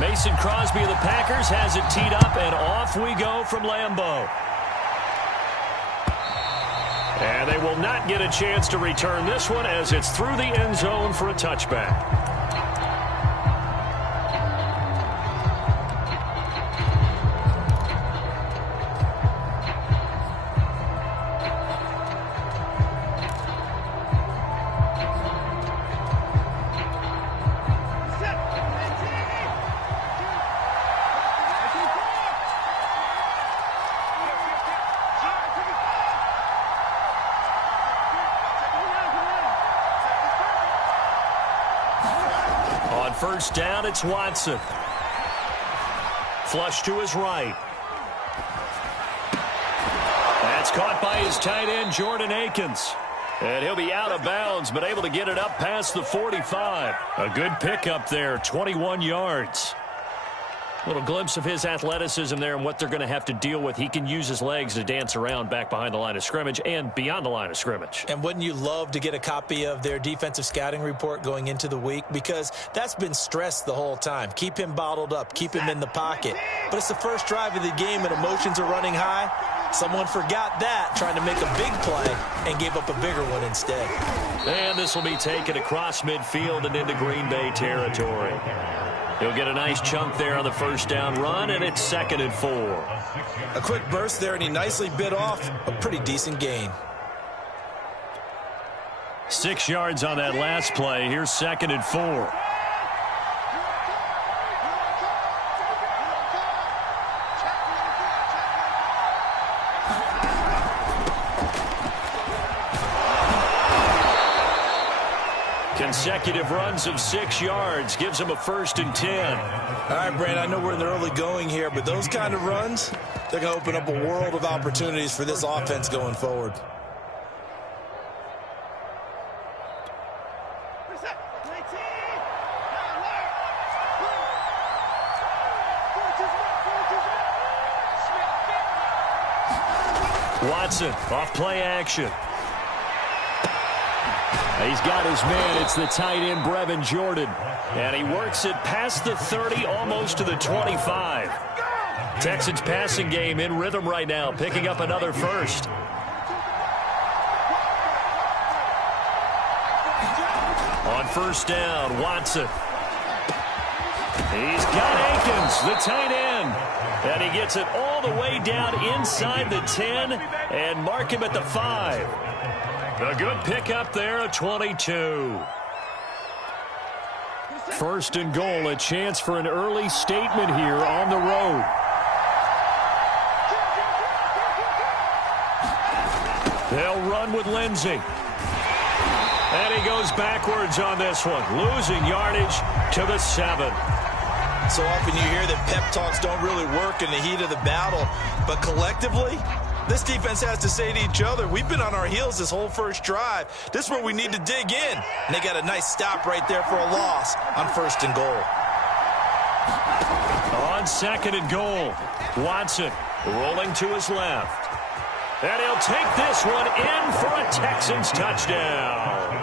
Mason Crosby of the Packers has it teed up, and off we go from Lambeau. And they will not get a chance to return this one as it's through the end zone for a touchback. First down, it's Watson. Flush to his right. That's caught by his tight end, Jordan Akins. And he'll be out of bounds, but able to get it up past the 45. A good pickup there, 21 yards. A little glimpse of his athleticism there and what they're going to have to deal with. He can use his legs to dance around back behind the line of scrimmage and beyond the line of scrimmage. And wouldn't you love to get a copy of their defensive scouting report going into the week? Because that's been stressed the whole time. Keep him bottled up. Keep him in the pocket. But it's the first drive of the game and emotions are running high. Someone forgot that, trying to make a big play, and gave up a bigger one instead. And this will be taken across midfield and into Green Bay territory. He'll get a nice chunk there on the first down run, and it's 2nd and 4. A quick burst there, and he nicely bit off a pretty decent gain. 6 yards on that last play. Here's 2nd and 4. Consecutive runs of 6 yards gives him a 1st and 10. All right, Brand, I know we're in the early going here, but those kind of runs, they're going to open up a world of opportunities for this offense going forward. Watson off play action. He's got his man. It's the tight end, Brevin Jordan. And he works it past the 30, almost to the 25. Texans passing game in rhythm right now, picking up another first. On first down, Watson. He's got Akins, the tight end. And he gets it all the way down inside the 10 and mark him at the 5. A good pickup there, a 22. 1st and goal, a chance for an early statement here on the road. They'll run with Lindsey. And he goes backwards on this one, losing yardage to the 7. So often you hear that pep talks don't really work in the heat of the battle, but collectively, this defense has to say to each other, we've been on our heels this whole first drive. This is where we need to dig in. And they got a nice stop right there for a loss on 1st and goal. On 2nd and goal, Watson rolling to his left. And he'll take this one in for a Texans touchdown.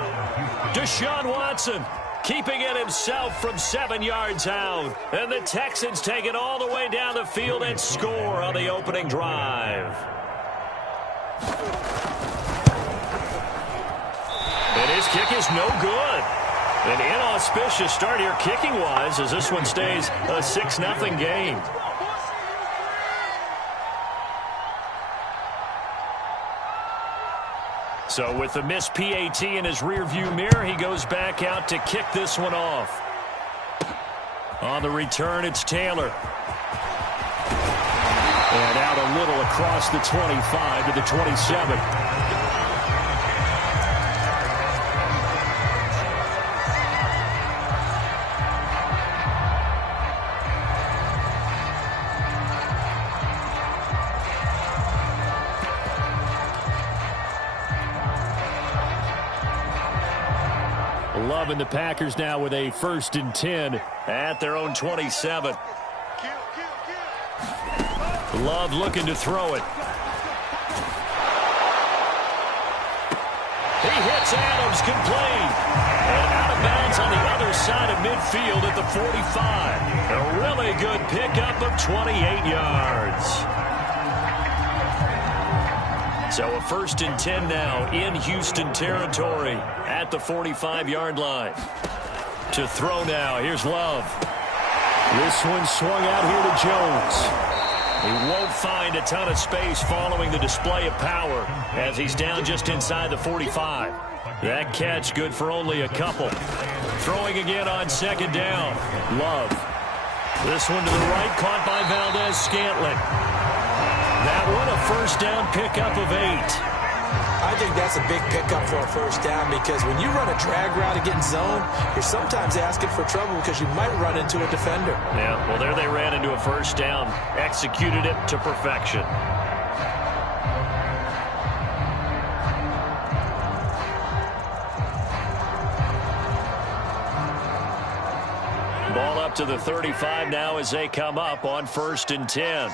Deshaun Watson keeping it himself from 7 yards out. And the Texans take it all the way down the field and score on the opening drive. And his kick is no good. An inauspicious start here kicking-wise as this one stays a 6-0 game. So with the missed PAT in his rearview mirror, he goes back out to kick this one off. On the return, it's Taylor. And out a little across the 25 to the 27. Loving the Packers now with a 1st and 10 at their own 27. Love looking to throw it. He hits Adams complete. And out of of bounds on the other side of midfield at the 45. A really good pickup of 28 yards. So a 1st and 10 now in Houston territory at the 45-yard line. To throw now, here's Love. This one swung out here to Jones. He won't find a ton of space following the display of power as he's down just inside the 45. That catch good for only a couple. Throwing again on 2nd down. Love. This one to the right, caught by Valdez-Scantling. That one a 1st down pickup of 8. I think that's a big pickup for a 1st down because when you run a drag route against zone, you're sometimes asking for trouble because you might run into a defender. Yeah, well, there they ran into a 1st down. Executed it to perfection. Ball up to the 35 now as they come up on 1st and 10.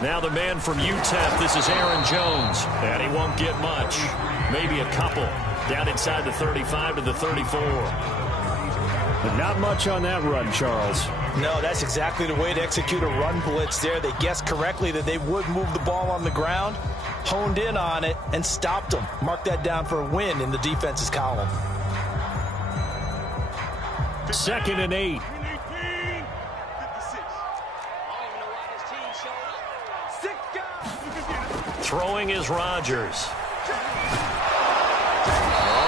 Now the man from UTEP, this is Aaron Jones. And he won't get much. Maybe a couple. Down inside the 35 to the 34. But not much on that run, Charles. No, that's exactly the way to execute a run blitz there. They guessed correctly that they would move the ball on the ground, honed in on it, and stopped them. Mark that down for a win in the defense's column. 2nd and 8. Throwing is Rodgers.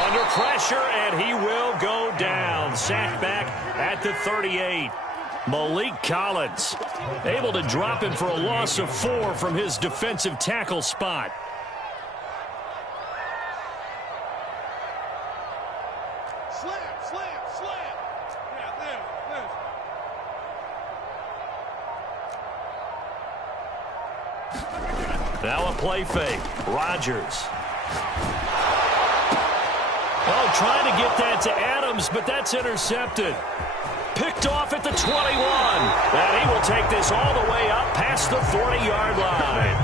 Under pressure, and he will go down. Sacked back at the 38. Malik Collins able to drop him for a loss of 4 from his defensive tackle spot. Now a play fake. Rodgers. Oh, trying to get that to Adams, but that's intercepted. Picked off at the 21. And he will take this all the way up past the 40-yard line.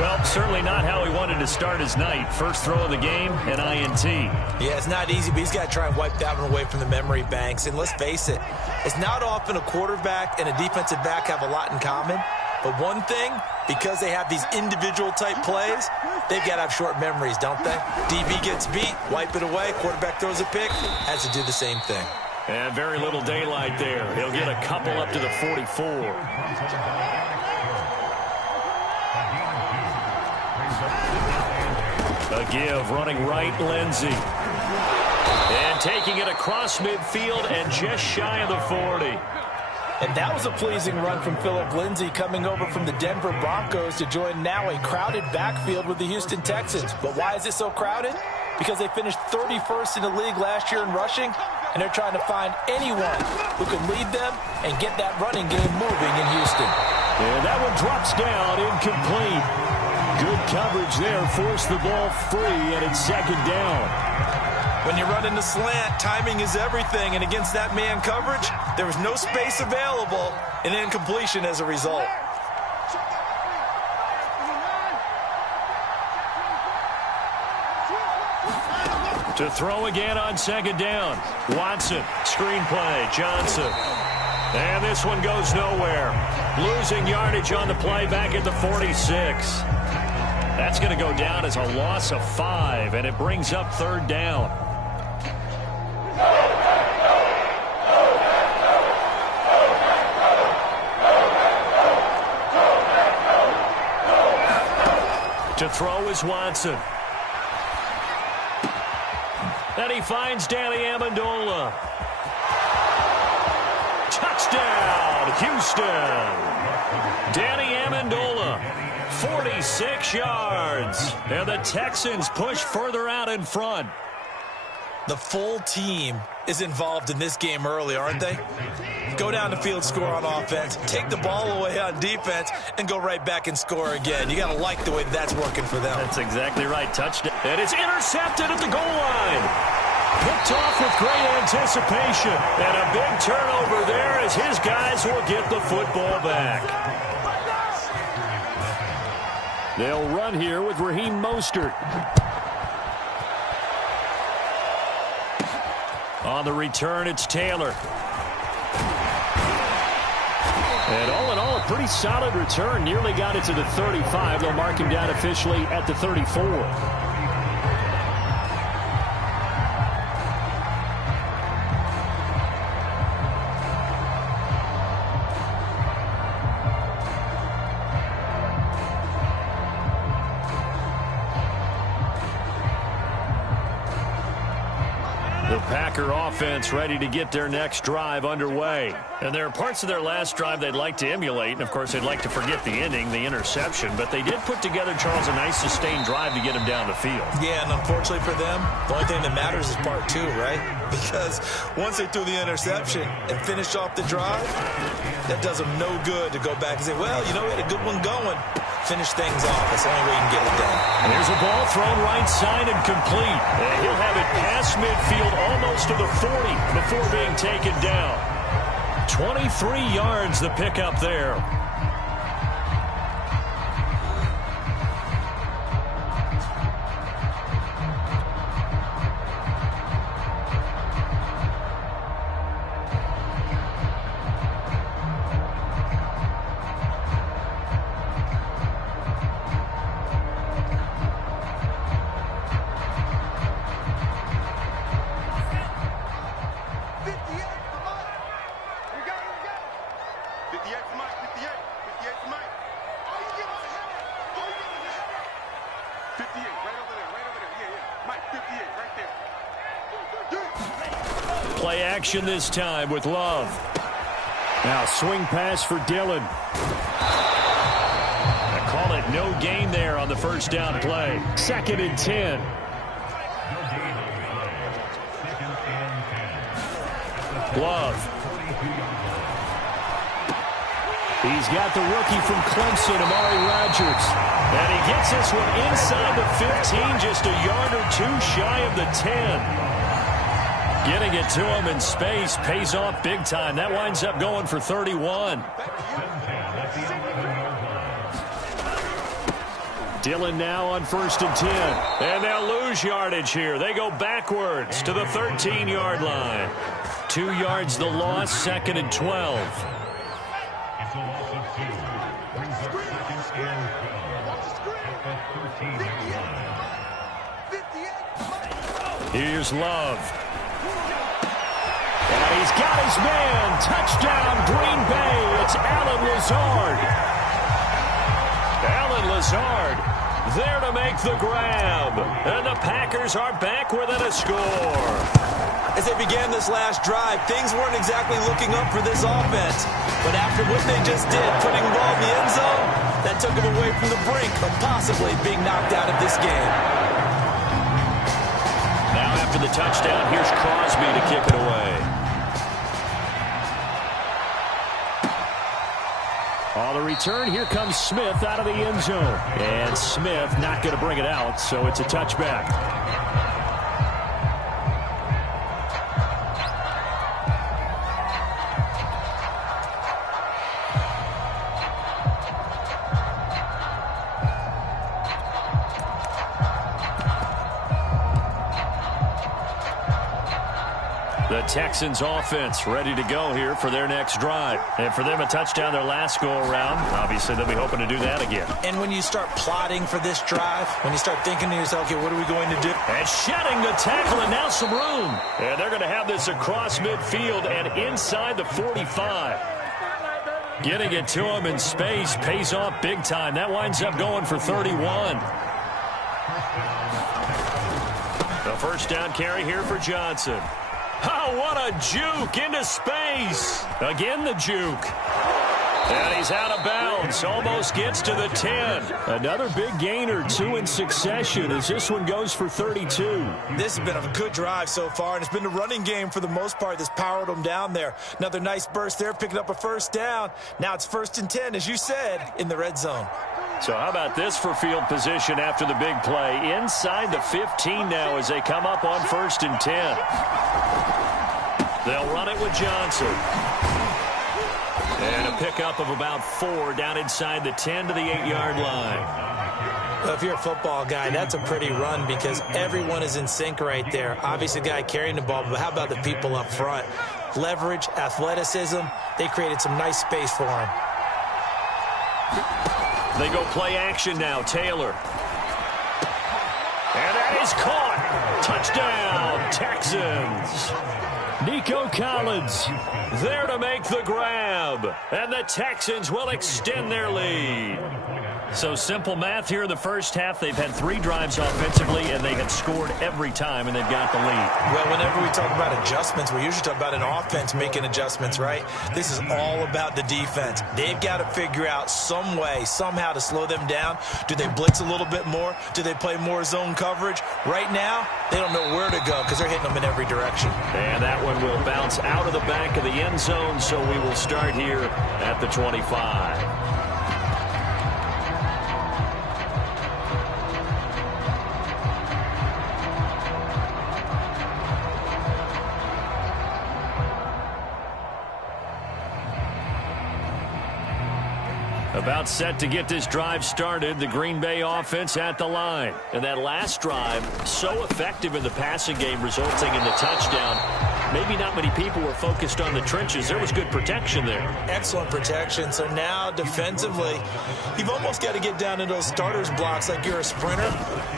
Well, certainly not how he wanted to start his night. First throw of the game, an INT. Yeah, it's not easy, but he's got to try and wipe that one away from the memory banks. And let's face it, it's not often a quarterback and a defensive back have a lot in common. But one thing, because they have these individual-type plays, they've got to have short memories, don't they? DB gets beat, wipe it away, quarterback throws a pick, has to do the same thing. And very little daylight there. He'll get a couple up to the 44. A give, running right, Lindsey. And taking it across midfield and just shy of the 40. And that was a pleasing run from Phillip Lindsay coming over from the Denver Broncos to join now a crowded backfield with the Houston Texans. But why is it so crowded? Because they finished 31st in the league last year in rushing, and they're trying to find anyone who can lead them and get that running game moving in Houston. And that one drops down, incomplete. Good coverage there, forced the ball free, and it's 2nd down. When you run in the slant, timing is everything, and against that man coverage, there was no space available, and incompletion as a result. To throw again on 2nd down. Watson, screen play, Johnson. And this one goes nowhere. Losing yardage on the play back at the 46. That's going to go down as a loss of 5, and it brings up 3rd down. To throw is Watson. And he finds Danny Amendola. Touchdown, Houston. Danny Amendola, 46 yards. And the Texans push further out in front. The full team is involved in this game early, aren't they? Go down the field, score on offense, take the ball away on defense, and go right back and score again. You got to like the way that's working for them. That's exactly right. Touchdown. And it's intercepted at the goal line. Picked off with great anticipation. And a big turnover there as his guys will get the football back. They'll run here with Raheem Mostert. On the return, it's Taylor. And all in all, a pretty solid return. Nearly got it to the 35. They'll mark him down officially at the 34. The Packer offense ready to get their next drive underway. And there are parts of their last drive they'd like to emulate. And, of course, they'd like to forget the ending, the interception. But they did put together, Charles, a nice sustained drive to get him down the field. Yeah, and unfortunately for them, the only thing that matters is part two, right? Because once they threw the interception and finished off the drive, that does them no good to go back and say, well, you know, we had a good one going. Finish things off. That's the only way you can get it done. Here's a ball thrown right side and complete. And he'll have it past midfield almost to the 40 before being taken down. 23 yards the pickup there. Play action this time with Love. Now swing pass for Dillon. I call it no gain there on the first down play. 2nd and 10. Love. He's got the rookie from Clemson, Amari Rodgers. And he gets this one inside the 15, just a yard or two shy of the 10. Getting it to him in space pays off big time. That winds up going for 31. Dillon now on 1st and 10. And they'll lose yardage here. They go backwards to the 13-yard line. 2 yards the loss, 2nd and 12. Here's Love. And he's got his man. Touchdown, Green Bay. It's Allen Lazard. Allen Lazard there to make the grab. And the Packers are back within a score. As they began this last drive, things weren't exactly looking up for this offense. But after what they just did, putting the ball in the end zone, that took them away from the brink of possibly being knocked out of this game. Now after the touchdown, here's Crosby to kick it away. On the return, here comes Smith out of the end zone. And Smith not going to bring it out, so it's a touchback. The Texans offense ready to go here for their next drive. And for them, a touchdown their last go-around. Obviously, they'll be hoping to do that again. And when you start plotting for this drive, when you start thinking to yourself, okay, what are we going to do? And shedding the tackle, and now some room. And they're going to have this across midfield and inside the 45. Getting it to him in space pays off big time. That winds up going for 31. The first down carry here for Johnson. Oh, what a juke into space. Again, the juke. And he's out of bounds. Almost gets to the 10. Another big gainer, 2 in succession, as this one goes for 32. This has been a good drive so far, and it's been the running game for the most part that's powered them down there. Another nice burst there, picking up a first down. Now it's 1st and 10, as you said, in the red zone. So how about this for field position after the big play? Inside the 15 now as they come up on 1st and 10. They'll run it with Johnson. And a pickup of about 4 down inside the 10 to the 8-yard line. Well, if you're a football guy, that's a pretty run because everyone is in sync right there. Obviously, the guy carrying the ball, but how about the people up front? Leverage, athleticism, they created some nice space for him. They go play action now. Taylor. And that is caught. Touchdown, Texans. Nico Collins there to make the grab. And the Texans will extend their lead. So simple math here in the first half. They've had 3 drives offensively, and they have scored every time, and they've got the lead. Well, whenever we talk about adjustments, we usually talk about an offense making adjustments, right? This is all about the defense. They've got to figure out some way, somehow to slow them down. Do they blitz a little bit more? Do they play more zone coverage? Right now, they don't know where to go because they're hitting them in every direction. And that one will bounce out of the back of the end zone, so we will start here at the 25. About set to get this drive started, the Green Bay offense at the line. And that last drive, so effective in the passing game, resulting in the touchdown. Maybe not many people were focused on the trenches. There was good protection there. Excellent protection. So now defensively, you've almost got to get down into those starters blocks like you're a sprinter.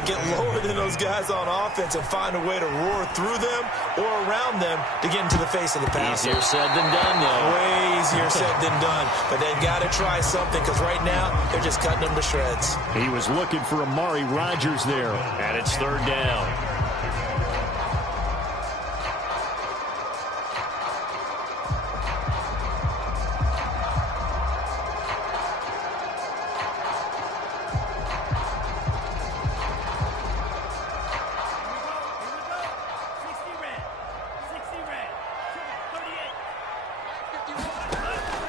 Get lower than those guys on offense and find a way to roar through them or around them to get into the face of the passer. Easier said than done, though. Way easier said than done. But they've got to try something because right now they're just cutting them to shreds. He was looking for Amari Rodgers there. And it's 3rd down.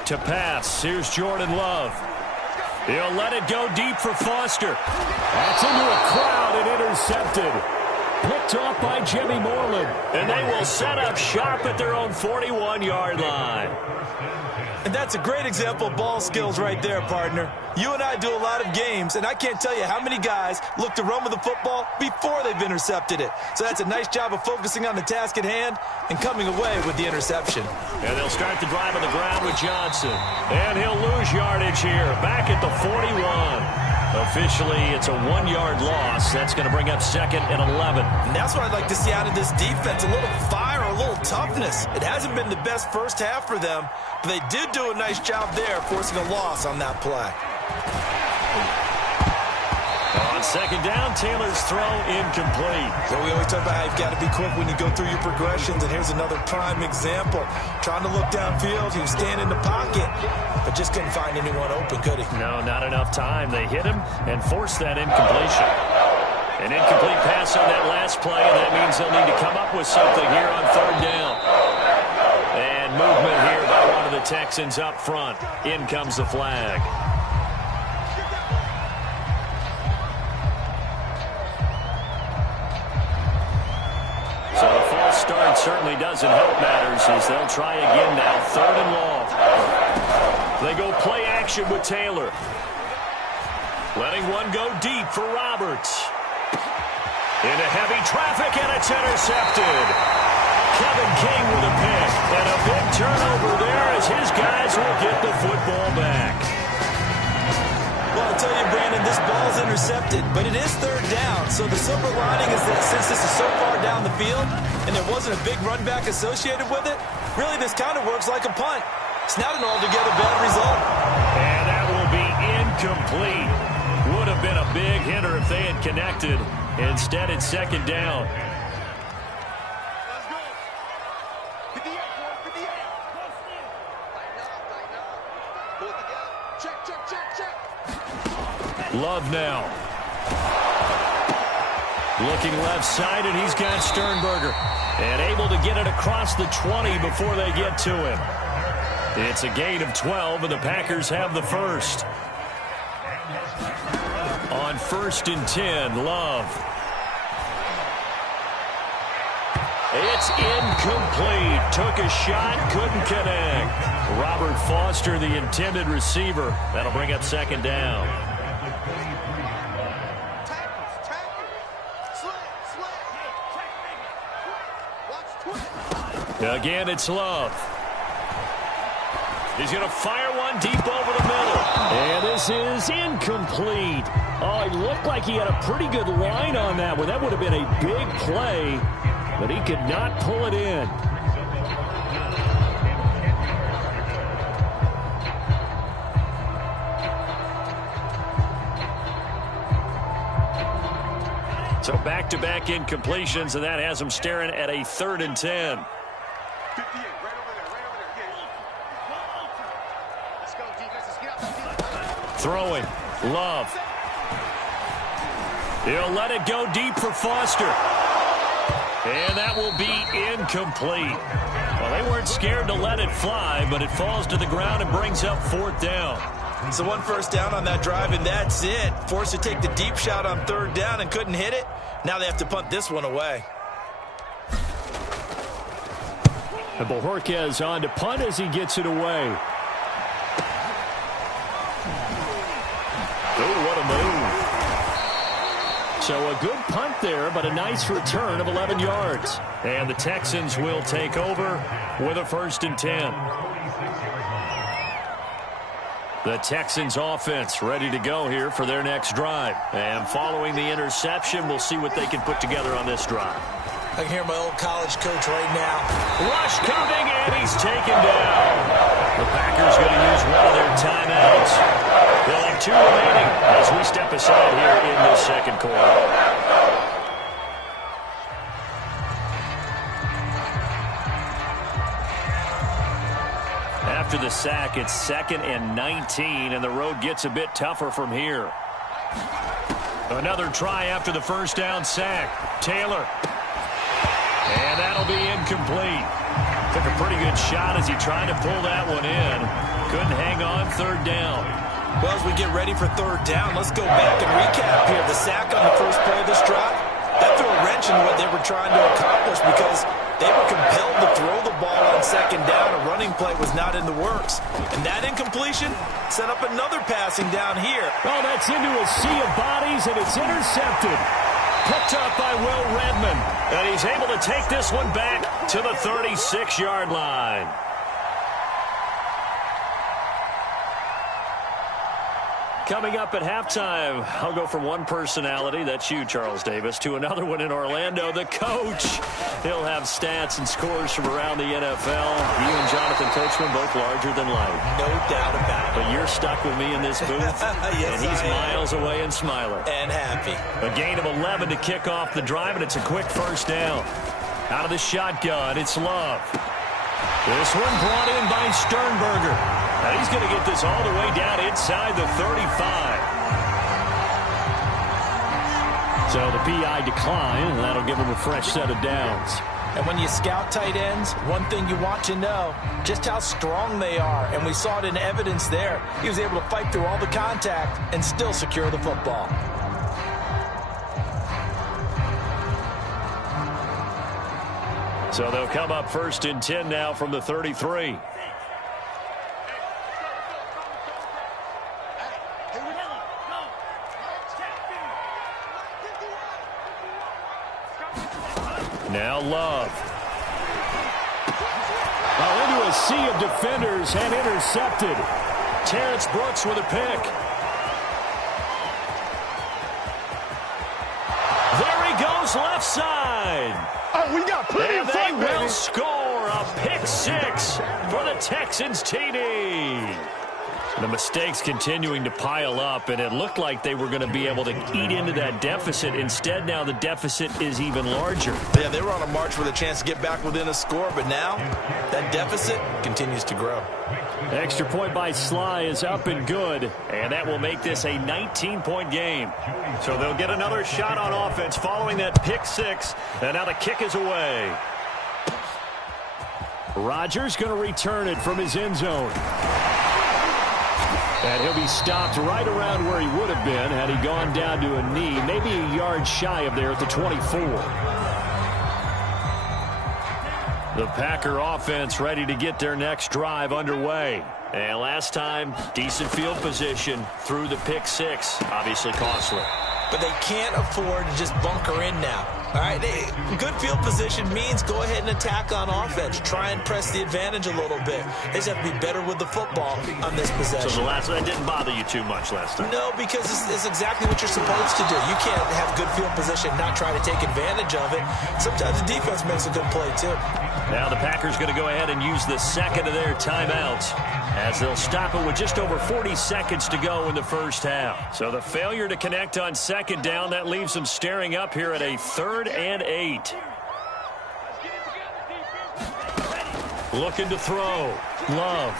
To pass, here's Jordan Love. He'll let it go deep for Foster. That's into a crowd and intercepted. Picked off by Jimmy Moreland. And they will set up shop at their own 41-yard line. And that's a great example of ball skills right there, partner. You and I do a lot of games, and I can't tell you how many guys look to run with the football before they've intercepted it. So that's a nice job of focusing on the task at hand and coming away with the interception. And they'll start the drive on the ground with Johnson. And he'll lose yardage here, back at the 41. Officially, it's a 1-yard loss. That's going to bring up 2nd and 11. And that's what I'd like to see out of this defense, a little fire, a little toughness. It hasn't been the best first half for them, but they did do a nice job there, forcing a loss on that play. On 2nd down, Taylor's throw incomplete. So we always talk about how you've got to be quick when you go through your progressions, and here's another prime example. Trying to look downfield, he was standing in the pocket, but just couldn't find anyone open, could he? No, not enough time. They hit him and forced that incompletion. An incomplete pass on that last play, and that means they'll need to come up with something here on 3rd down. And movement here by one of the Texans up front. In comes the flag. So the false start certainly doesn't help matters as they'll try again now. 3rd and long. They go play action with Taylor. Letting one go deep for Roberts. Into heavy traffic, and it's intercepted. Kevin King with a pick. And a big turnover there as his guys will get the football back. Well, I'll tell you, Brandon, this ball's intercepted, but it is 3rd down. So the silver lining is that since this is so far down the field and there wasn't a big run back associated with it, really this kind of works like a punt. It's not an altogether bad result. And that will be incomplete. Would have been a big hitter if they had connected. Instead, it's 2nd down. Love now. Looking left side, and he's got Sternberger. And able to get it across the 20 before they get to him. It's a gain of 12, and the Packers have the first. On 1st and 10, Love. It's incomplete. Took a shot, couldn't connect. Robert Foster, the intended receiver. That'll bring up 2nd down. Again, it's Love. He's going to fire one deep over the middle. And this is incomplete. Oh, it looked like he had a pretty good line on that one. That would have been a big play, but he could not pull it in. So back-to-back incompletions, and that has him staring at a 3rd and 10. Throwing. Love. He'll let it go deep for Foster. And that will be incomplete. Well, they weren't scared to let it fly, but it falls to the ground and brings up 4th down. So 1 first down on that drive, and that's it. Forced to take the deep shot on 3rd down and couldn't hit it. Now they have to punt this one away. And Bojorquez on to punt as he gets it away. Oh, what a move. So a good punt there, but a nice return of 11 yards. And the Texans will take over with a 1st and 10. The Texans offense ready to go here for their next drive. And following the interception, we'll see what they can put together on this drive. I can hear my old college coach right now. Rush coming, and he's taken down. The Packers going to use one of their timeouts. They'll have 2 remaining as we step aside here in this 2nd quarter. After the sack, it's 2nd and 19, and the road gets a bit tougher from here. Another try after the 1st down sack. Taylor. And that'll be incomplete. Took a pretty good shot as he tried to pull that one in. Couldn't hang on 3rd down. Well, as we get ready for 3rd down, let's go back and recap here. The sack on the first play of this drive, that threw a wrench in what they were trying to accomplish because they were compelled to throw the ball on 2nd down. A running play was not in the works. And that incompletion set up another passing down here. Oh, that's into a sea of bodies, and it's intercepted. Picked up by Will Redmond. And he's able to take this one back to the 36-yard line. Coming up at halftime, I'll go from one personality, that's you, Charles Davis, to another one in Orlando, the coach. He'll have stats and scores from around the NFL. You and Jonathan Coachman both larger than life. No doubt about it. But you're stuck with me in this booth, yes, and he's miles away and smiling. And happy. A gain of 11 to kick off the drive, and it's a quick 1st down. Out of the shotgun, it's Love. This one brought in by Sternberger. Now he's going to get this all the way down inside the 35. So the PI decline, and that'll give him a fresh set of downs. And when you scout tight ends, one thing you want to know, just how strong they are. And we saw it in evidence there. He was able to fight through all the contact and still secure the football. So they'll come up 1st and 10 now from the 33. Now Love. Well, into a sea of defenders and intercepted. Terrence Brooks with a pick. There he goes left side. Oh, we got plenty of fun, And they will baby. score a pick 6 for the Texans TD. The mistakes continuing to pile up, and it looked like they were going to be able to eat into that deficit. Instead, now the deficit is even larger. Yeah, they were on a march with a chance to get back within a score, but now that deficit continues to grow. Extra point by Sly is up and good. And that will make this a 19-point game. So they'll get another shot on offense following that pick 6, and now the kick is away. Rodgers going to return it from his end zone. And he'll be stopped right around where he would have been had he gone down to a knee, maybe a yard shy of there at the 24. The Packer offense ready to get their next drive underway. And last time, decent field position through the pick 6. Obviously costly. But they can't afford to just bunker in now. All right, good field position means go ahead and attack on offense. Try and press the advantage a little bit. They just have to be better with the football on this possession. So that didn't bother you too much last time? No, because it's exactly what you're supposed to do. You can't have good field position and not try to take advantage of it. Sometimes the defense makes a good play, too. Now the Packers going to go ahead and use the second of their timeouts as they'll stop it with just over 40 seconds to go in the first half. So the failure to connect on second down, that leaves them staring up here at a 3rd and 8. Looking to throw. Love.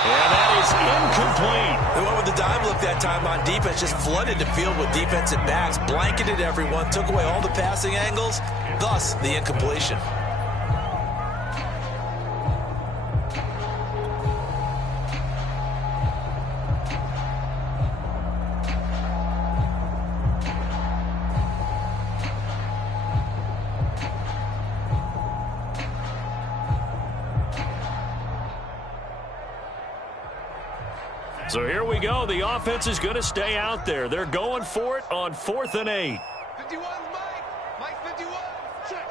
And that is incomplete. They went with the dime look that time on defense, just flooded the field with defensive backs, blanketed everyone, took away all the passing angles, thus the incompletion. So here we go. The offense is going to stay out there. They're going for it on 4th and 8. 51, Mike 51. Check.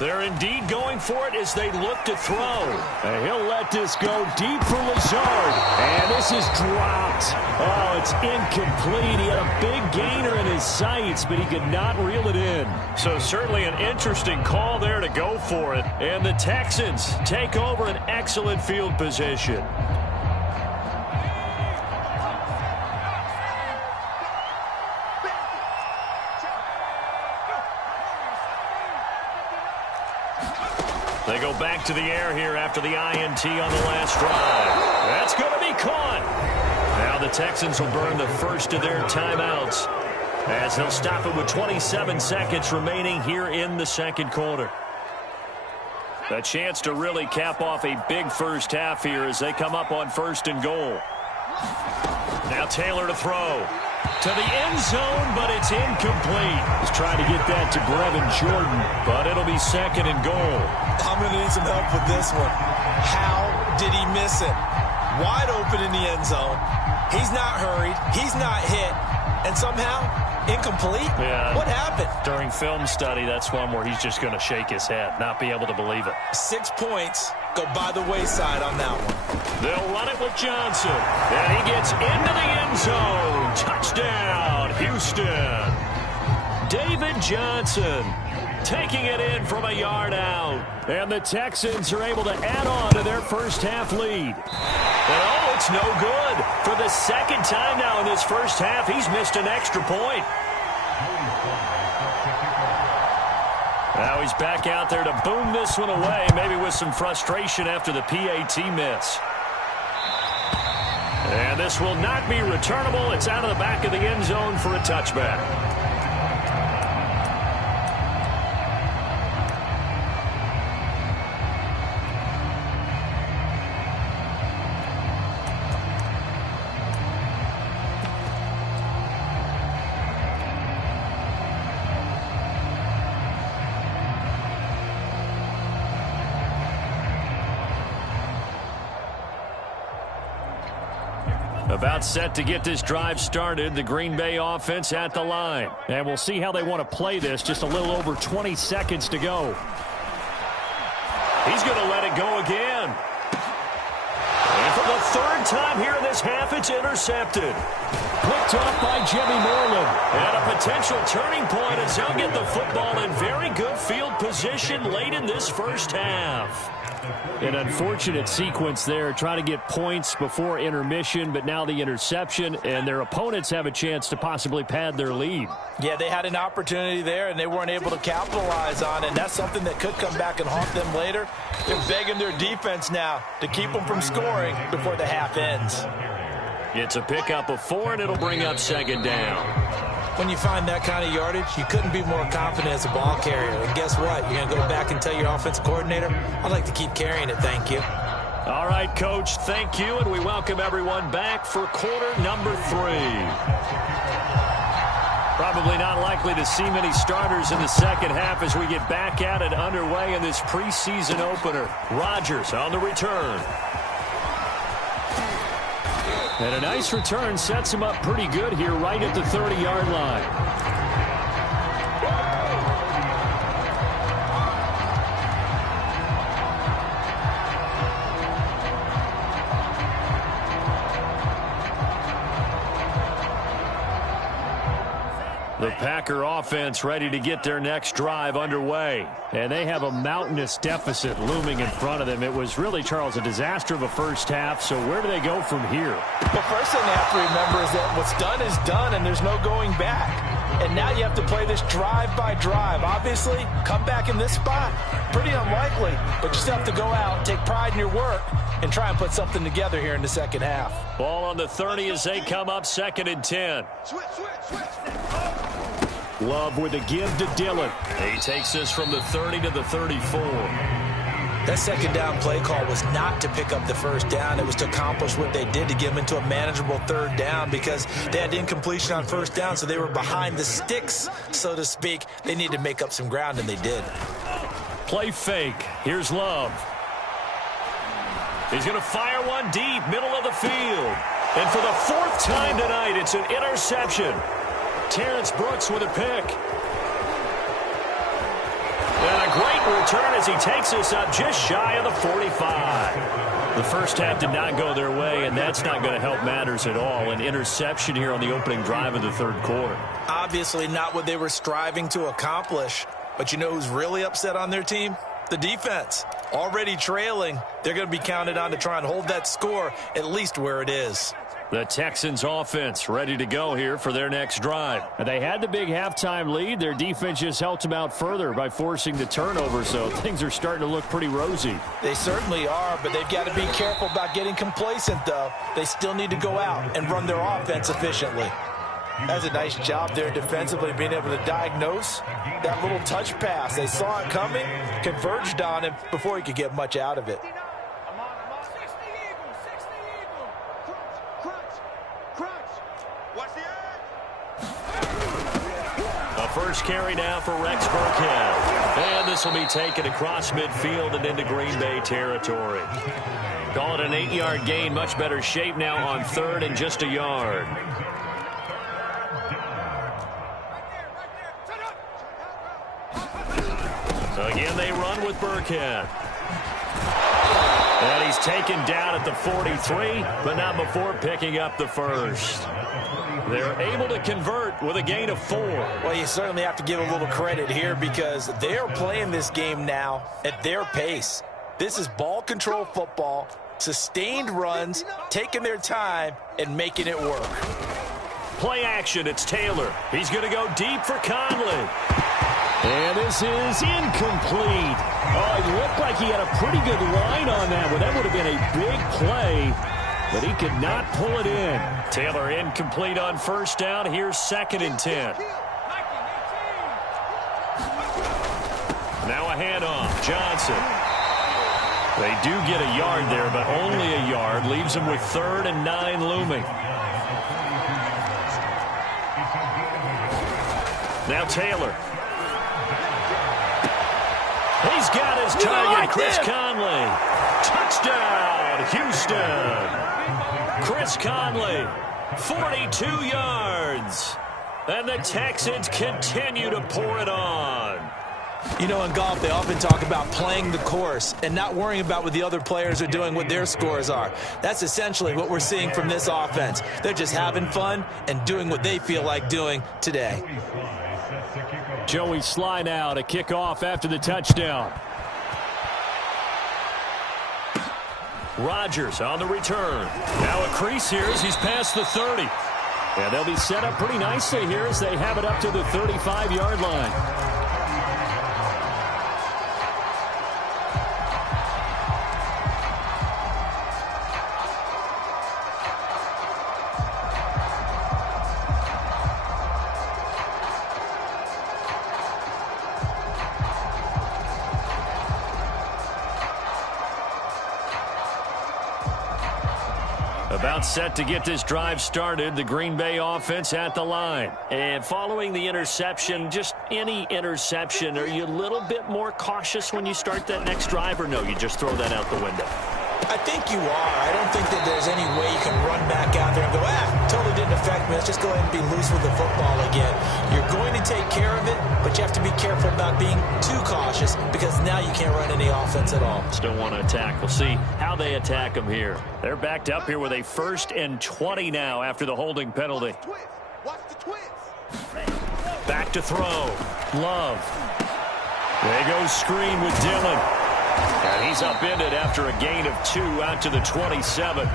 They're indeed going for it as they look to throw. And he'll let this go deep for Lazard. And this is dropped. Oh, it's incomplete. He had a big gainer in his sights, but he could not reel it in. So certainly an interesting call there to go for it. And the Texans take over an excellent field position. They go back to the air here after the INT on the last drive. That's going to be caught. Now the Texans will burn the first of their timeouts as they'll stop it with 27 seconds remaining here in the second quarter. A chance to really cap off a big first half here as they come up on 1st and goal. Now Taylor to throw. To the end zone, but it's incomplete. He's trying to get that to Brevin Jordan, but it'll be 2nd and goal. I'm going to need some help with this one. How did he miss it? Wide open in the end zone. He's not hurried. He's not hit. And somehow, incomplete? Yeah. What happened? During film study, that's one where he's just going to shake his head, not be able to believe it. 6 points go by the wayside on that one. They'll run it with Johnson. And he gets into the end zone. Touchdown, Houston. David Johnson taking it in from a yard out. and the Texans are able to add on to their first half lead. And oh, it's no good. For the second time now in this first half, he's missed an extra point. Now he's back out there to boom this one away, maybe with some frustration after the PAT miss. And this will not be returnable. It's out of the back of the end zone for a touchback. About set to get this drive started. The Green Bay offense at the line. And we'll see how they want to play this. Just a little over 20 seconds to go. He's going to let it go again. And for the third time here in this half, it's intercepted. Picked up by Jimmy Moreland. And a potential turning point as he'll get the football in very good field position late in this first half. An unfortunate sequence there, trying to get points before intermission, but now the interception, and their opponents have a chance to possibly pad their lead. Yeah, they had an opportunity there, and they weren't able to capitalize on it, and that's something that could come back and haunt them later. They're begging their defense now to keep them from scoring before the half ends. It's a pickup of 4, and it'll bring up second down. When you find that kind of yardage, you couldn't be more confident as a ball carrier. And guess what? You're going to go back and tell your offensive coordinator, I'd like to keep carrying it, thank you. All right, Coach, thank you, and we welcome everyone back for quarter number 3. Probably not likely to see many starters in the second half as we get back at it underway in this preseason opener. Rodgers on the return. And a nice return sets him up pretty good here right at the 30-yard line. The Packer offense ready to get their next drive underway. And they have a mountainous deficit looming in front of them. It was really, Charles, a disaster of a first half. So where do they go from here? The first thing they have to remember is that what's done is done, and there's no going back. And now you have to play this drive by drive. Obviously, come back in this spot, pretty unlikely. But you still have to go out, take pride in your work, and try and put something together here in the second half. Ball on the 30 as they come up 2nd and 10. Switch. Love with a give to Dillon. He takes this from the 30 to the 34. That second down play call was not to pick up the first down. It was to accomplish what they did to get them into a manageable third down because they had incompletion on first down, so they were behind the sticks, so to speak. They needed to make up some ground, and they did. Play fake. Here's Love. He's going to fire one deep, middle of the field. And for the 4th time tonight, it's an interception. Terrence Brooks with a pick. And a great return as he takes us up just shy of the 45. The first half did not go their way, and that's not going to help matters at all. An interception here on the opening drive of the 3rd quarter. Obviously not what they were striving to accomplish. But you know who's really upset on their team? The defense. Already trailing. They're going to be counted on to try and hold that score at least where it is. The Texans offense ready to go here for their next drive. And they had the big halftime lead. Their defense just helped them out further by forcing the turnover, so things are starting to look pretty rosy. They certainly are, but they've got to be careful about getting complacent, though. They still need to go out and run their offense efficiently. That's a nice job there defensively, being able to diagnose that little touch pass. They saw it coming, converged on him before he could get much out of it. First carry now for Rex Burkhead. And this will be taken across midfield and into Green Bay territory. Call it an 8-yard gain. Much better shape now on 3rd and just a yard. So again, they run with Burkhead. And he's taken down at the 43, but not before picking up the first. They're able to convert with a gain of 4. Well, you certainly have to give a little credit here because they're playing this game now at their pace. This is ball control football, sustained runs, taking their time, and making it work. Play action, it's Taylor. He's going to go deep for Conley. And this is incomplete. Oh, it looked like he had a pretty good line on that, but that would have been a big play. But he could not pull it in. Taylor incomplete on first down. Here's 2nd and 10. Now a handoff. Johnson. They do get a yard there, but only a yard. Leaves them with 3rd and 9 looming. Now Taylor. He's got his target. Chris Conley. Touchdown, Houston. Chris Conley, 42 yards. And the Texans continue to pour it on. You know, in golf, they often talk about playing the course and not worrying about what the other players are doing, what their scores are. That's essentially what we're seeing from this offense. They're just having fun and doing what they feel like doing today. Joey Sly now to kick off after the touchdown. Rodgers on the return. Now a crease here as he's past the 30. And they'll be set up pretty nicely here as they have it up to the 35-yard line. About set to get this drive started. The Green Bay offense at the line. And following the interception, just any interception, are you a little bit more cautious when you start that next drive, or no, you just throw that out the window? I think you are. I don't think that there's any way you can run back out there and go, totally didn't affect me. Let's just go ahead and be loose with the football again. You're going to take care of it, but you have to be careful about being too cautious because now you can't run any offense at all. Still want to attack. We'll see how they attack them here. They're backed up here with a 1st and 20 now after the holding penalty. Watch the twins. Back to throw. Love. There goes screen with Dillon. And he's upended after a gain of 2 out to the 27.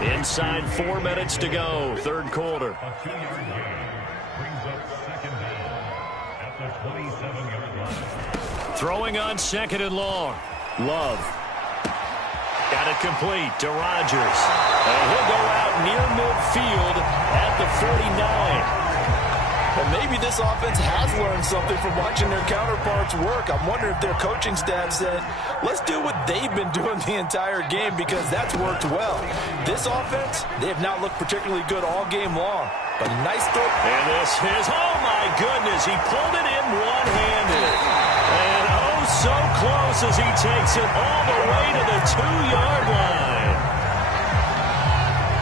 Inside 4 minutes to go, 3rd quarter. Throwing on 2nd and long. Love. Got it complete to Rodgers. And he'll go out near midfield at the 49. Well, maybe this offense has learned something from watching their counterparts work. I'm wondering if their coaching staff said, let's do what they've been doing the entire game because that's worked well. This offense, they have not looked particularly good all game long. But nice throw. And this is, oh my goodness, he pulled it in one-handed. And oh so close as he takes it all the way to the 2-yard line.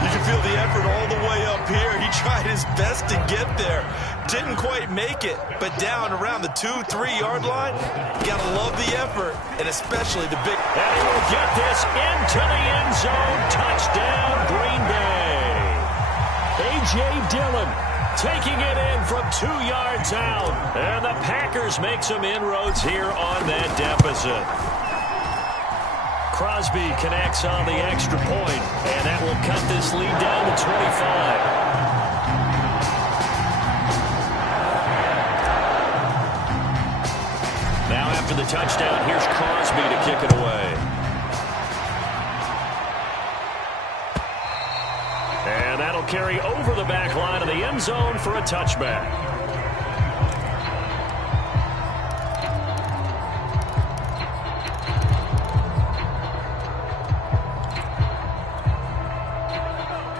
You can feel the effort all the way up here. He tried his best to get there. Didn't quite make it, but down around the 2-3-yard line, you gotta love the effort, and especially the big. And he will get this into the end zone. Touchdown, Green Bay. A.J. Dillon taking it in from 2 yards out. And the Packers make some inroads here on that deficit. Crosby connects on the extra point, and that will cut this lead down to 25. Now after the touchdown, here's Crosby to kick it away. And that'll carry over the back line of the end zone for a touchback.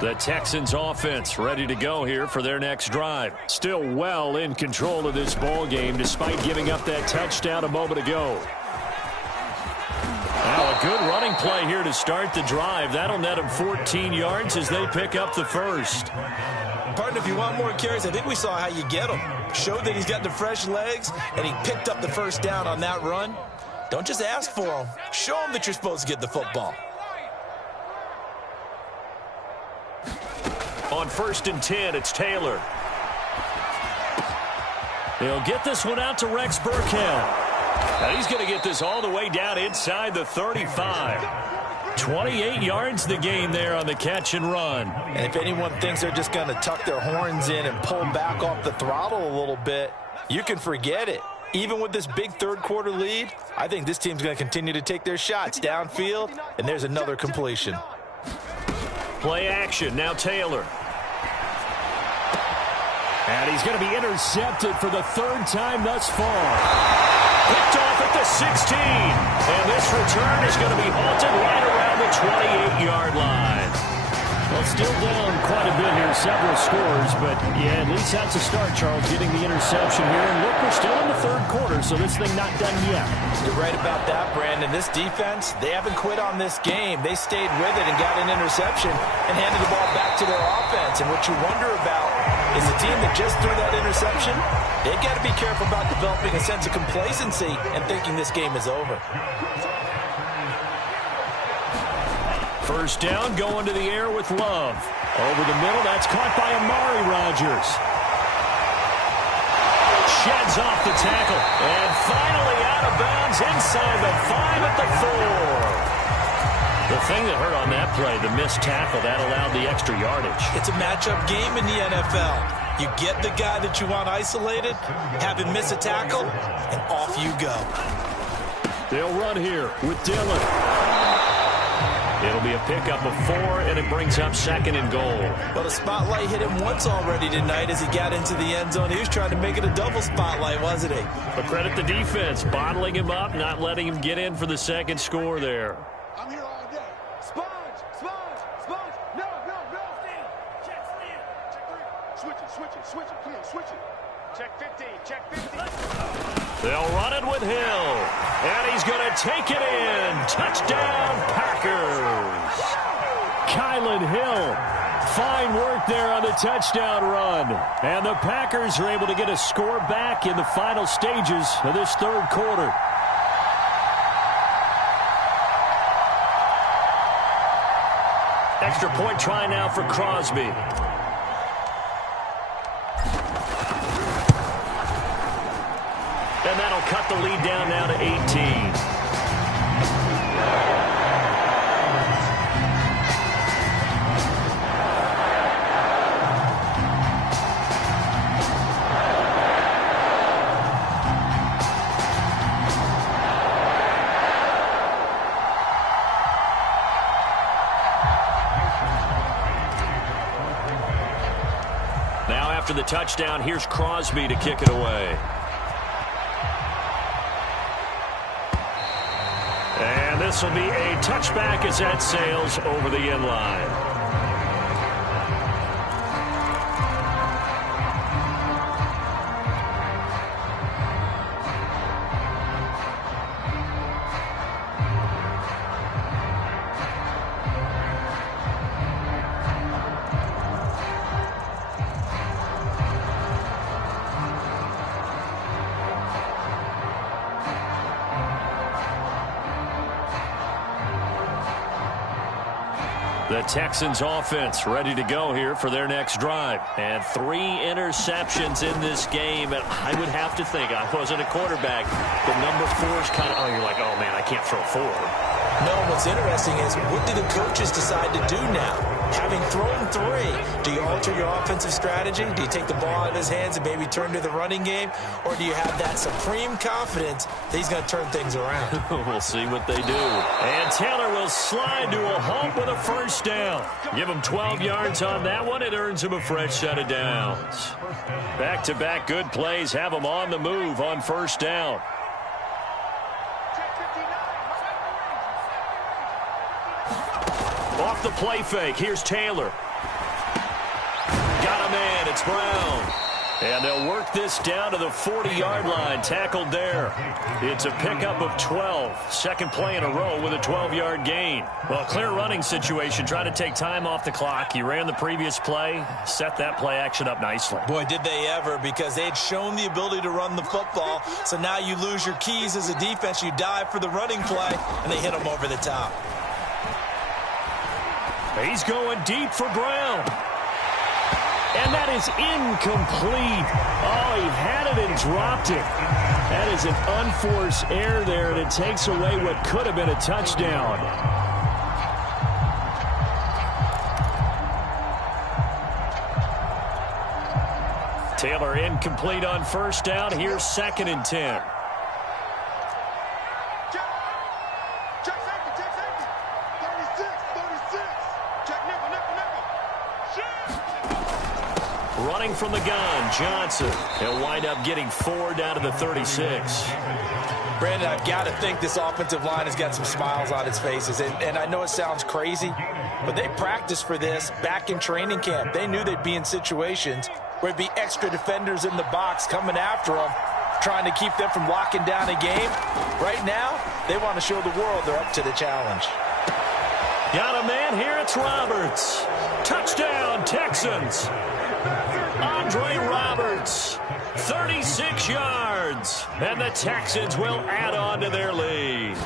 The Texans offense ready to go here for their next drive. Still well in control of this ball game despite giving up that touchdown a moment ago. Now a good running play here to start the drive. That'll net them 14 yards as they pick up the first. Partner, if you want more carries, I think we saw how you get him. Showed that he's got the fresh legs, and he picked up the first down on that run. Don't just ask for him. Show him that you're supposed to get the football. On 1st and 10, it's Taylor. He'll get this one out to Rex Burkhead. Now he's going to get this all the way down inside the 35. 28 yards the gain there on the catch and run. And if anyone thinks they're just going to tuck their horns in and pull back off the throttle a little bit, you can forget it. Even with this big 3rd quarter lead, I think this team's going to continue to take their shots downfield, and there's another completion. Play action, now Taylor. And he's going to be intercepted for the 3rd time thus far. Picked off at the 16. And this return is going to be halted right around the 28-yard line. Well, still down quite a bit here, several scores, but yeah, at least that's a start, Charles, getting the interception here. And look, we're still in the 3rd quarter, so this thing not done yet. You're right about that, Brandon. This defense, they haven't quit on this game. They stayed with it and got an interception and handed the ball back to their offense. And what you wonder about is the team that just threw that interception, they've got to be careful about developing a sense of complacency and thinking this game is over. First down, going to the air with Love. Over the middle, that's caught by Amari Rodgers. Sheds off the tackle. And finally out of bounds inside the 5 at the 4. The thing that hurt on that play, the missed tackle, that allowed the extra yardage. It's a matchup game in the NFL. You get the guy that you want isolated, have him miss a tackle, and off you go. They'll run here with Dillon. It'll be a pickup of 4, and it brings up 2nd and goal. Well, the spotlight hit him once already tonight as he got into the end zone. He was trying to make it a double spotlight, wasn't he? But credit the defense, bottling him up, not letting him get in for the 2nd score there. I'm here all day. Sponge, sponge, sponge. No, no, no. Stand. Check, stand. Check 3. Switch it, switch it, switch it. Come on, switch it. Check 15, check 15. They'll run it with Hill. And he's going to take it in. Touchdown, Packers. Kylan Hill. Fine work there on the touchdown run. And the Packers are able to get a score back in the final stages of this third quarter. Extra point try now for Crosby. And that'll cut the lead down now to 18. Now after the touchdown, here's Crosby to kick it away. And this will be a touchback as that sails over the end line. The Texans offense ready to go here for their next drive. And 3 interceptions in this game. And I would have to think, I wasn't a quarterback, but number 4 is kind of, oh, you're like, oh, man, I can't throw 4. No, what's interesting is what do the coaches decide to do now? Having thrown 3, do you alter your offensive strategy? Do you take the ball out of his hands and maybe turn to the running game? Or do you have that supreme confidence that he's going to turn things around? We'll see what they do. And Taylor will slide to a halt with a first down. Give him 12 yards on that one. It earns him a fresh set of downs. Back-to-back good plays have him on the move on first down. Off the play fake, here's Taylor. Got a man, it's Brown. And they'll work this down to the 40-yard line, tackled there. It's a pickup of 12. Second play in a row with a 12-yard gain. Well, clear running situation. Try to take time off the clock. He ran the previous play, set that play action up nicely. Boy, did they ever, because they'd shown the ability to run the football. So now you lose your keys as a defense. You dive for the running play, and they hit him over the top. He's going deep for Brown. And that is incomplete. Oh, he had it and dropped it. That is an unforced error there, and it takes away what could have been a touchdown. Taylor incomplete on first down. Here's 2nd and 10. Running from the gun, Johnson. He'll wind up getting 4 down to the 36. Brandon, I've got to think this offensive line has got some smiles on its faces. And I know it sounds crazy, but they practiced for this back in training camp. They knew they'd be in situations where it'd be extra defenders in the box coming after them, trying to keep them from locking down a game. Right now, they want to show the world they're up to the challenge. Got a man here, it's Roberts. Touchdown, Texans. Andre Roberts, 36 yards, and the Texans will add on to their lead.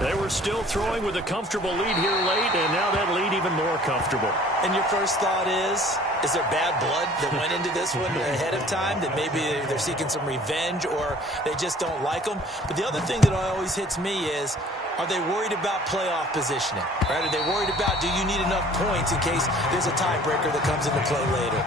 They were still throwing with a comfortable lead here late, and now that lead even more comfortable. And your first thought is there bad blood that went into this one ahead of time, that maybe they're seeking some revenge or they just don't like them? But the other thing that always hits me is, are they worried about playoff positioning? Right? Are they worried about, do you need enough points in case there's a tiebreaker that comes into play later?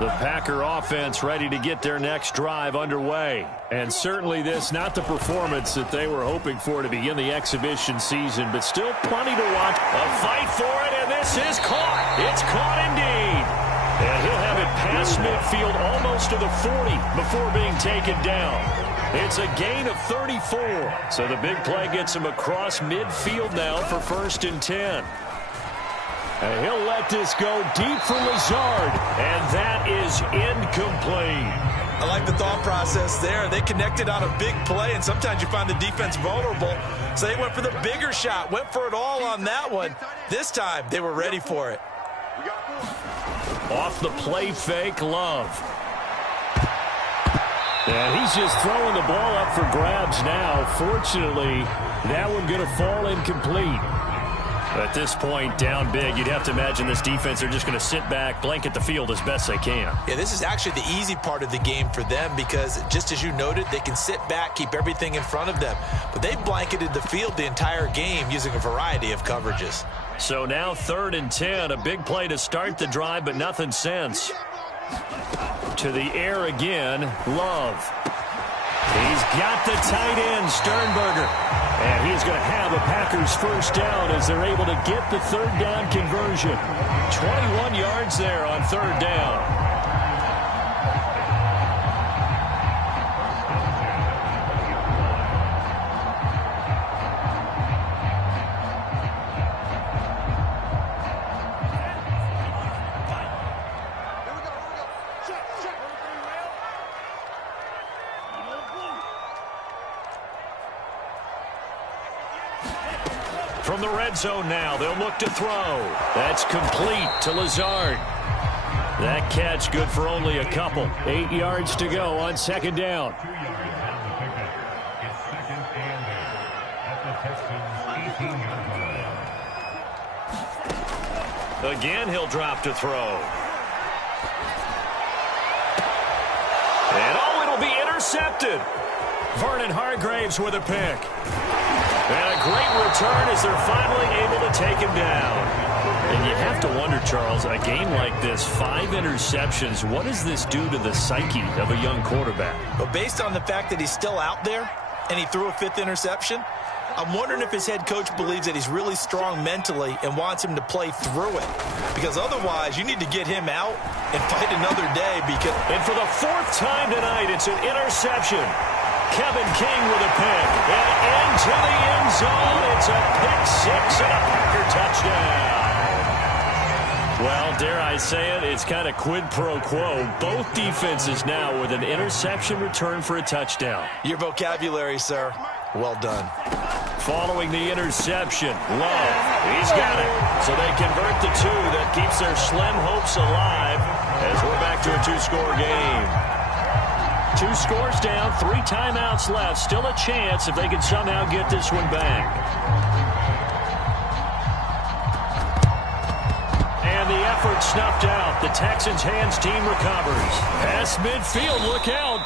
The Packer offense ready to get their next drive underway. And certainly this, not the performance that they were hoping for to begin the exhibition season, but still plenty to watch. A fight for it, and this is caught. It's caught indeed. And he'll have it past midfield almost to the 40 before being taken down. It's a gain of 34. So the big play gets him across midfield now for 1st and 10. He'll let this go deep for Lazard. And that is incomplete. I like the thought process there. They connected on a big play, and sometimes you find the defense vulnerable. So they went for the bigger shot, went for it all on that one. This time, they were ready for it. Off the play fake, Love. And he's just throwing the ball up for grabs now. Fortunately, that one going to fall incomplete. At this point, down big, you'd have to imagine this defense are just going to sit back, blanket the field as best they can. Yeah, this is actually the easy part of the game for them because, just as you noted, they can sit back, keep everything in front of them. But they blanketed the field the entire game using a variety of coverages. So now 3rd and 10, a big play to start the drive, but nothing since. To the air again, Love. He's got the tight end, Sternberger. And he's going to have a Packers first down as they're able to get the 3rd down conversion. 21 yards there on 3rd down. From the red zone now, they'll look to throw. That's complete to Lazard. That catch good for only a couple. 8 yards to go on 2nd down. Again, he'll drop to throw. And it'll be intercepted. Vernon Hargraves with a pick. And a great return as they're finally able to take him down. And you have to wonder, Charles, a game like this, 5 interceptions, what does this do to the psyche of a young quarterback? But based on the fact that he's still out there and he threw a 5th interception, I'm wondering if his head coach believes that he's really strong mentally and wants him to play through it. Because otherwise, you need to get him out and fight another day. And for the 4th time tonight, it's an interception. Kevin King with a pick. And into the end zone. It's a pick 6 and a Packer touchdown. Well, dare I say it, it's kind of quid pro quo. Both defenses now with an interception return for a touchdown. Your vocabulary, sir. Well done. Following the interception, Love, he's got it. So they convert the 2 that keeps their slim hopes alive as we're back to a 2-score game. 2 scores down, 3 timeouts left. Still a chance if they can somehow get this one back. And the effort snuffed out. The Texans' hands team recovers. Past midfield, look out.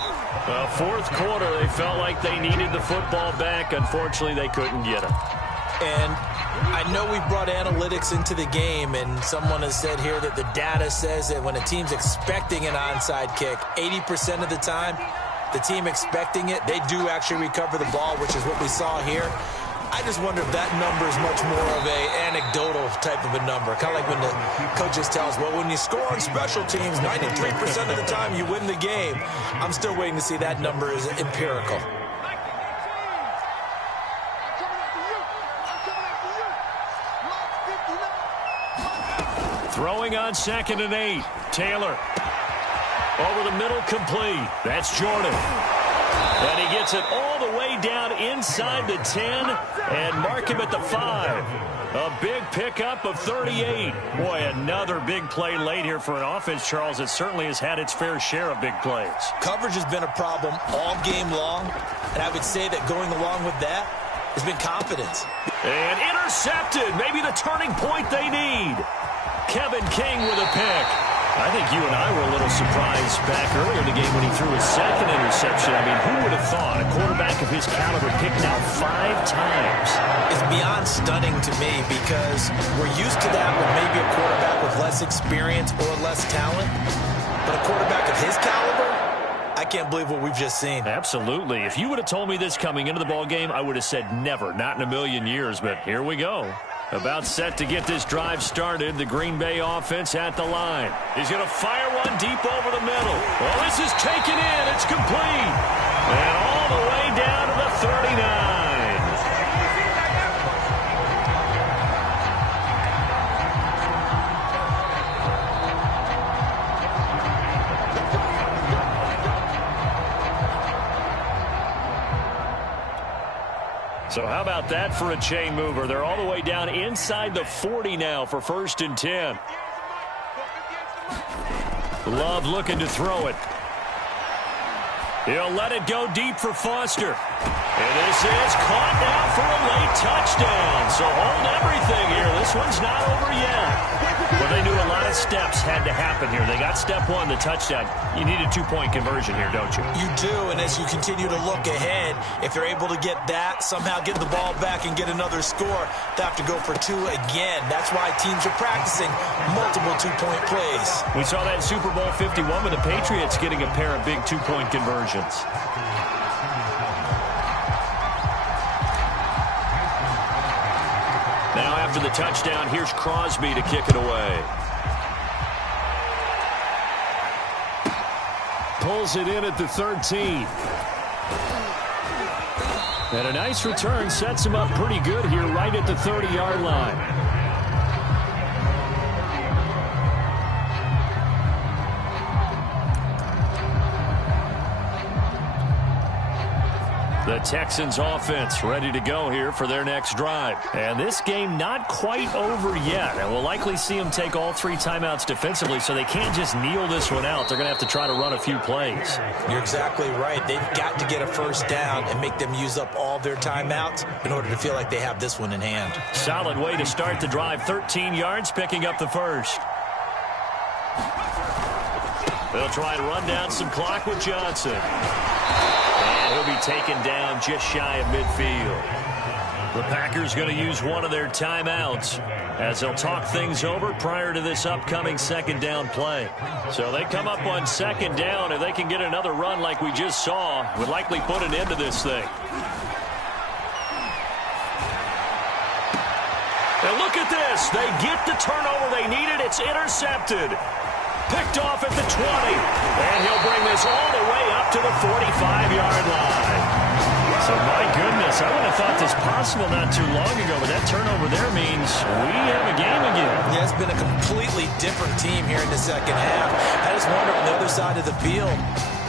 4th quarter, they felt like they needed the football back. Unfortunately, they couldn't get it. And I know we brought analytics into the game, and someone has said here that the data says that when a team's expecting an onside kick, 80% of the time, the team expecting it, they do actually recover the ball, which is what we saw here. I just wonder if that number is much more of a anecdotal type of a number. Kind of like when the coaches tell us, well, when you score on special teams, 93% of the time you win the game. I'm still waiting to see that number is empirical. Throwing on 2nd and 8. Taylor. Over the middle, complete. That's Jordan. And he gets it all the way down inside the 10 and mark him at the 5. A big pickup of 38. Boy, another big play late here for an offense, Charles, that certainly has had its fair share of big plays. Coverage has been a problem all game long, and I would say that going along with that has been confidence. And intercepted. Maybe the turning point they need. Kevin King with a pick. I think you and I were a little surprised back earlier in the game when he threw his 2nd interception. I mean, who would have thought a quarterback of his caliber picked out 5 times? It's beyond stunning to me because we're used to that with maybe a quarterback with less experience or less talent. But a quarterback of his caliber, I can't believe what we've just seen. Absolutely. If you would have told me this coming into the ball game, I would have said never, not in a million years. But here we go. About set to get this drive started. The Green Bay offense at the line. He's going to fire one deep over the middle. Well, this is taken in. It's complete. And all the way down to the 39. So how about that for a chain mover? They're all the way down inside the 40 now for 1st and 10. Love looking to throw it. He'll let it go deep for Foster. And this is caught now for a late touchdown. So hold everything here. This one's not over yet. Well, they knew a lot of steps had to happen here. They got step one, the touchdown. You need a two-point conversion here, don't you? You do, and as you continue to look ahead, if they're able to get that, somehow get the ball back and get another score, they have to go for two again. That's why teams are practicing multiple two-point plays. We saw that in Super Bowl 51 with the Patriots getting a pair of big two-point conversions. Now after the touchdown, here's Crosby to kick it away. Pulls it in at the 13. And a nice return sets him up pretty good here right at the 30-yard line. The Texans offense ready to go here for their next drive. And this game not quite over yet. And we'll likely see them take all three timeouts defensively, so they can't just kneel this one out. They're going to have to try to run a few plays. You're exactly right. They've got to get a first down and make them use up all their timeouts in order to feel like they have this one in hand. Solid way to start the drive. 13 yards, picking up the first. They'll try and run down some clock with Johnson. And he'll be taken down just shy of midfield. The Packers going to use one of their timeouts as they'll talk things over prior to this upcoming second down play. So they come up on second down. If they can get another run like we just saw, would likely put an end to this thing. And look at this. They get the turnover they needed. It's intercepted. Picked off at the 20. And he'll bring this all the way up to the 45-yard line. So, my goodness, I wouldn't have thought this possible not too long ago, but that turnover there means we have a game again. Yeah, it's been a completely different team here in the second half. I just wonder on the other side of the field,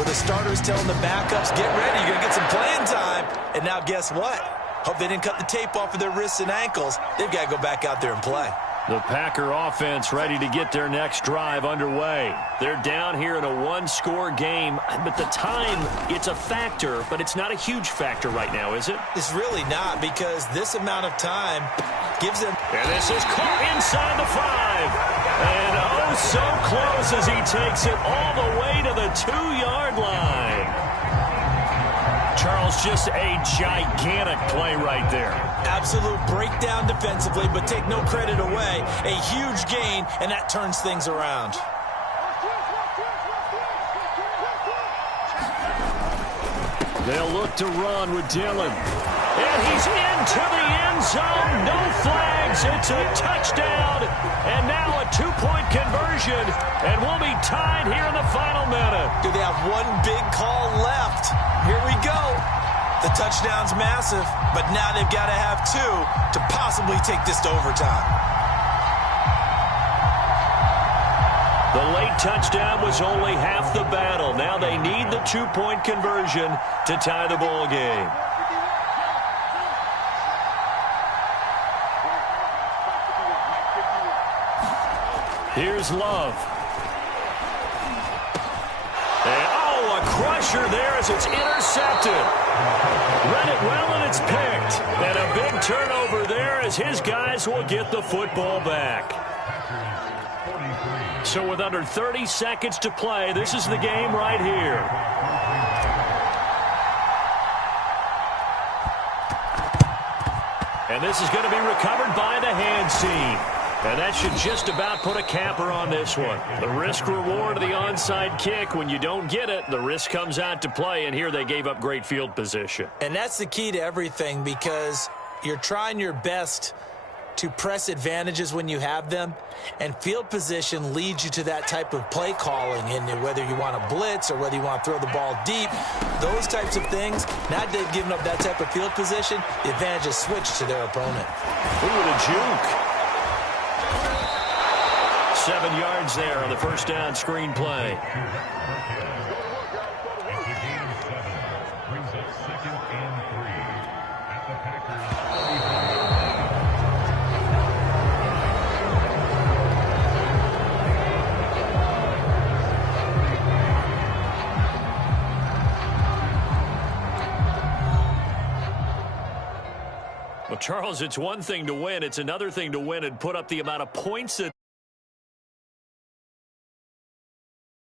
where the starters telling the backups, get ready, you're going to get some playing time. And now guess what? Hope they didn't cut the tape off of their wrists and ankles. They've got to go back out there and play. The Packer offense ready to get their next drive underway. They're down here in a one-score game, but the time, it's a factor, but it's not a huge factor right now, is it? It's really not, because this amount of time gives them... And this is caught inside the 5. And oh, so close as he takes it all the way to the 2-yard line. Charles, just a gigantic play right there. Absolute breakdown defensively, but take no credit away. A huge gain, and that turns things around. They'll look to run with Dillon. And he's into the end zone. No flags. It's a touchdown. And now a two-point conversion. And we'll be tied here in the final minute. Do they have one big call left? Here we go. The touchdown's massive, but now they've got to have two to possibly take this to overtime. The late touchdown was only half the battle. Now they need the two-point conversion to tie the ball game. Here's Love. And, oh, a crusher there as it's intercepted. Read it well, and it's picked. And a big turnover there as his guys will get the football back. So with under 30 seconds to play, this is the game right here. And this is going to be recovered by the hands team. And that should just about put a capper on this one. The risk-reward of the onside kick. When you don't get it, the risk comes out to play, and here they gave up great field position. And that's the key to everything, because you're trying your best to press advantages when you have them, and field position leads you to that type of play calling. And whether you want to blitz or whether you want to throw the ball deep, those types of things, now that they've given up that type of field position, the advantage is switched to their opponent. Ooh, a juke. 7 yards there on the first down screen play. Brings up 2nd and 3 at the Packers. Well, Charles, it's one thing to win. It's another thing to win and put up the amount of points that